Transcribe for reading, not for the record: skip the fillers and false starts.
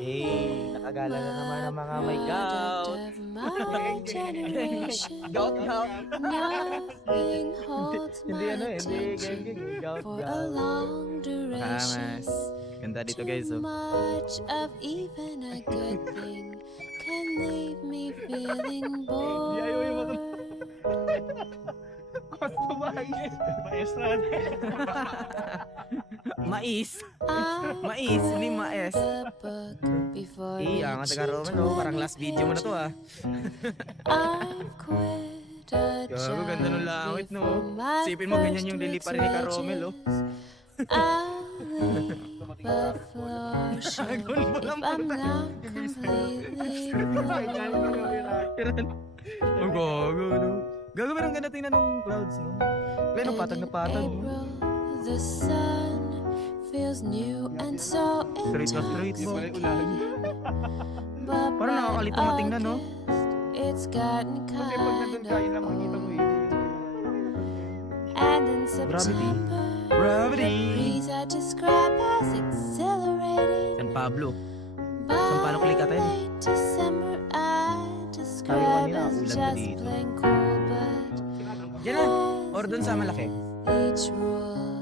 Nakagala na naman ang mga may gout. Gout, gout. Hindi ano eh, hindi geng-geng. Gout, gout. Pangas. Ganda dito guys, oh. Much of even a good thing can leave me feeling bored. Customize. Maestra. Mais. Mais, hindi maes. Ang taga Roman, oh. Parang last video mo na to, ah. Gago, ganda nung langit, no? Sipin mo, ganyan yung liliparin ni Ka Romel, oh. Gagawin mo lang oh, gago, no? Gago, parang ganda tingnan ng clouds, no? Kaya patag na patag, no? The sun feels new and so Straight na straight, no? But Parang nakakalito matingnan, no? it's gotten Kasi pag nandun ka, yun lang makita mo yun. And in Gravity. September, Gravity. the breeze I describe as exhilarating. San Pablo. By Sampalo Kulikata yun. late December, I describe Manila, as ulan na just dito. plain cool, but Diyan na. Or dun sa malaki. each rule